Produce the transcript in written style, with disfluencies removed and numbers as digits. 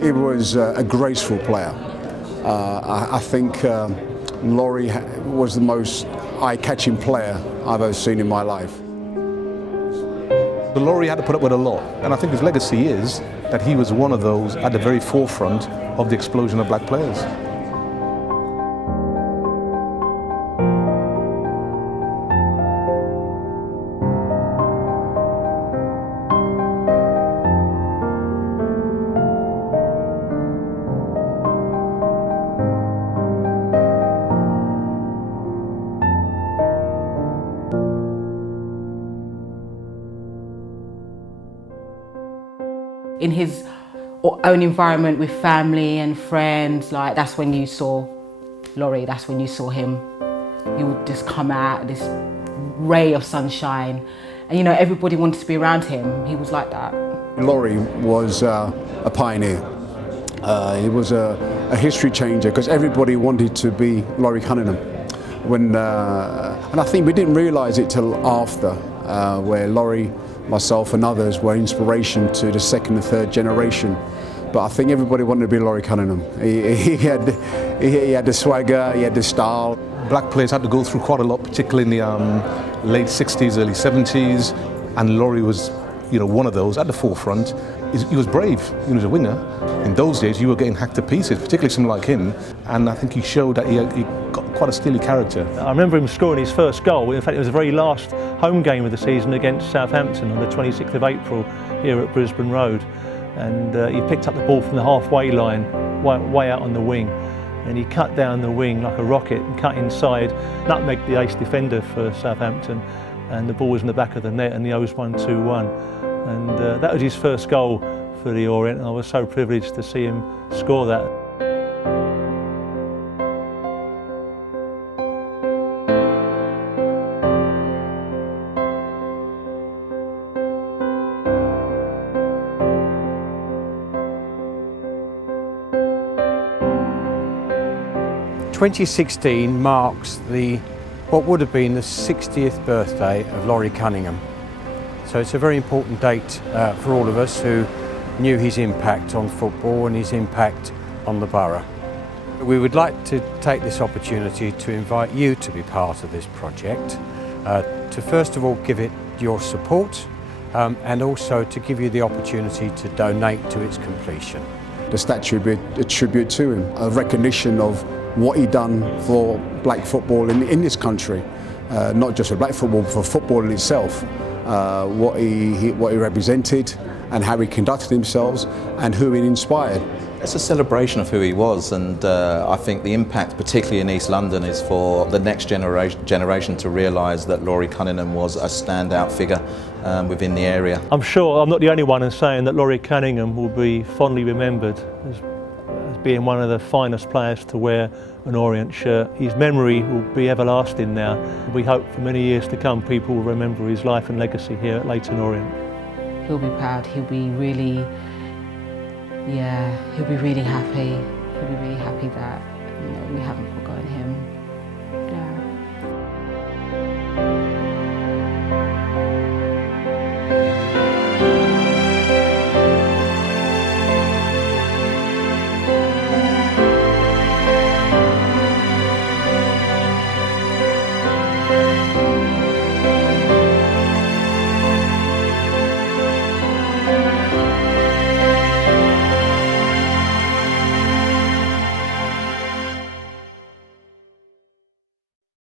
He was a graceful player. I think Laurie was the most eye-catching player I've ever seen in my life. But Laurie had to put up with a lot, and I think his legacy is that he was one of those at the very forefront of the explosion of black players. In his own environment with family and friends, like that's when you saw Laurie, that's when you saw him. He would just come out, this ray of sunshine, and you know, everybody wanted to be around him. He was like that. Laurie was a pioneer. He was a history changer because everybody wanted to be Laurie Cunningham. And I think we didn't realise it till after, where Laurie, myself and others were inspiration to the second and third generation. But I think everybody wanted to be Laurie Cunningham. He had the swagger, he had the style. Black players had to go through quite a lot, particularly in the late 60s, early 70s, and Laurie was, you know, one of those at the forefront. He was brave, he was a winger. In those days you were getting hacked to pieces, particularly someone like him, and I think he showed that he got quite a steely character. I remember him scoring his first goal. In fact, it was the very last home game of the season against Southampton on the 26th of April here at Brisbane Road, and he picked up the ball from the halfway line, way out on the wing, and he cut down the wing like a rocket and cut inside, nutmegged the ace defender for Southampton, and the ball was in the back of the net and the O's won 2-1. And that was his first goal for the Orient, and I was so privileged to see him score that. "2016 marks what would have been the 60th birthday of Laurie Cunningham. So it's a very important date for all of us who knew his impact on football and his impact on the borough. We would like to take this opportunity to invite you to be part of this project, to first of all give it your support and also to give you the opportunity to donate to its completion. The statue would be a tribute to him, a recognition of what he'd done for black football in this country, not just for black football, but for football in itself. What he represented and how he conducted himself and who he inspired. It's a celebration of who he was, and I think the impact, particularly in East London, is for the next generation to realise that Laurie Cunningham was a standout figure within the area. I'm sure I'm not the only one in saying that Laurie Cunningham will be fondly remembered as being one of the finest players to wear an Orient shirt. His memory will be everlasting now. We hope for many years to come people will remember his life and legacy here at Leyton Orient. He'll be proud, he'll be really happy. He'll be really happy that, you know, we haven't forgotten him.